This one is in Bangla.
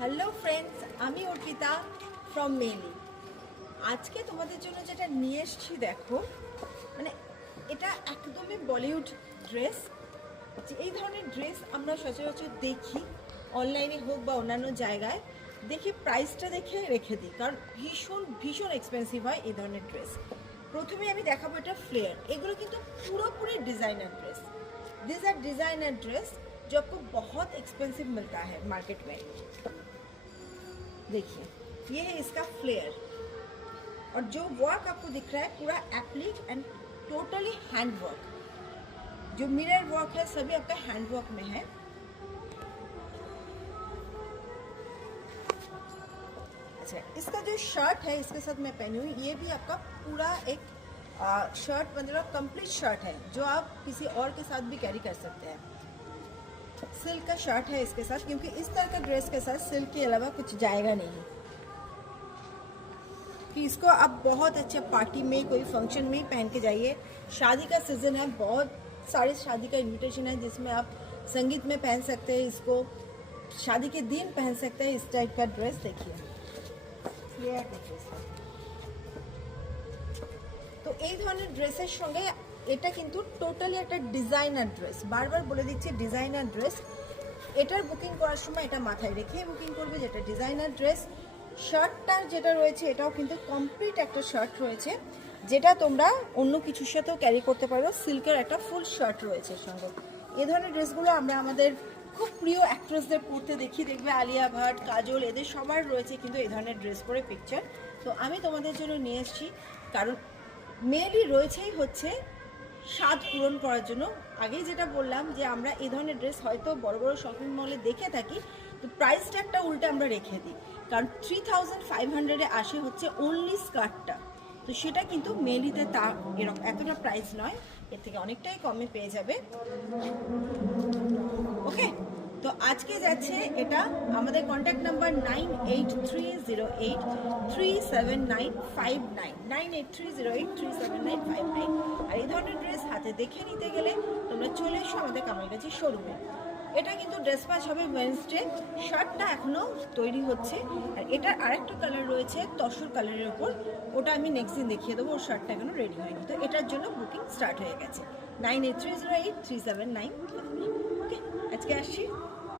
হ্যালো ফ্রেন্ডস, আমি অর্পিতা ফ্রম মেলি। আজকে তোমাদের জন্য যেটা নিয়ে এসেছি দেখো, মানে এটা একদমই বলিউড ড্রেস। যে এই ধরনের ড্রেস আমরা সচরাচর দেখি, অনলাইনে হোক বা অন্যান্য জায়গায় দেখি, প্রাইসটা দেখে রেখে দিই, কারণ ভীষণ ভীষণ এক্সপেন্সিভ হয় এই ধরনের ড্রেস। প্রথমে আমি দেখাবো এটা ফ্লেয়ার। এগুলো কিন্তু পুরোপুরি designer dress. This are designer dress जो आपको बहुत एक्सपेंसिव मिलता है मार्केट में। देखिए, ये है इसका फ्लेयर, और जो वर्क आपको दिख रहा है पूरा applique and totally hand work. जो मिरर वर्क है सभी आपका हैंड वर्क में है। अच्छा, इसका जो शर्ट है इसके साथ मैं पहनी हुई, ये भी आपका पूरा एक शर्ट, मतलब कंप्लीट शर्ट है जो आप किसी और के साथ भी कैरी कर सकते हैं। सिल्क का शर्ट है इसके साथ, क्योंकि इस तरह का ड्रेस के साथ सिल्क के अलावा कुछ जाएगा नहीं। कि इसको आप बहुत अच्छे पार्टी में, कोई फंक्शन में पहन के जाइए। शादी का सीज़न है, बहुत सारे शादी का इनविटेशन है जिसमें आप संगीत में पहन सकते हैं, इसको शादी के दिन पहन सकते हैं। इस टाइप का ड्रेस देखिए, ये देखिए इसका। তো এই ধরনের ড্রেসের সঙ্গে এটা কিন্তু টোটালি একটা ডিজাইনার ড্রেস। বারবার বলে দিচ্ছি, ডিজাইনার ড্রেস। এটার বুকিং করার সময় এটা মাথায় রেখে বুকিং করবে, যেটা ডিজাইনার ড্রেস। শার্টটার যেটা রয়েছে এটাও কিন্তু কমপ্লিট একটা শার্ট রয়েছে, যেটা তোমরা অন্য কিছুর সাথেও ক্যারি করতে পারো। সিল্কের একটা ফুল শার্ট রয়েছে এর সঙ্গে। এই ধরনের ড্রেসগুলো আমরা আমাদের খুব প্রিয় অ্যাক্ট্রেসদের পরতে দেখি। দেখবে আলিয়া ভাট, কাজল, এদের সবার রয়েছে কিন্তু এই ধরনের ড্রেস পরে পিকচার। তো আমি তোমাদের জন্য নিয়ে এসেছি, কারণ মেয়েলি রয়েছেই হচ্ছে স্বাদ পূরণ করার জন্য। আগেই যেটা বললাম যে আমরা এই ধরনের ড্রেস হয়তো বড় বড় শপিং মলে দেখে থাকি, তো প্রাইস ট্যাগটা উল্টে আমরা রেখে দিই, কারণ 3500-এ আসে হচ্ছে অনলি স্কার্টটা। তো সেটা কিন্তু মেয়েলিতে তা এরকম এতটা প্রাইস নয়, এর থেকে অনেকটাই কমে পেয়ে যাবে। ওকে, তো আজকে যাচ্ছে এটা। আমাদের কন্ট্যাক্ট নাম্বার 9830837959, 9830837959। আর এই ধরনের ড্রেস হাতে দেখে নিতে গেলে তোমরা চলে এসো আমাদের কামারগাছি শোরুমে। এটা কিন্তু ড্রেস ম্যাচ হবে ওয়েডনেসডে। শার্টটা এখনও তৈরি হচ্ছে, আর এটার আরেকটা কালার রয়েছে তসর কালারের ওপর, ওটা আমি নেক্সট দিন দেখিয়ে দেবো। ওর শার্টটা এখনও রেডি হয়নি, তো এটার জন্য বুকিং স্টার্ট হয়ে গেছে। 98308379। ওকে, আজকে আসছি।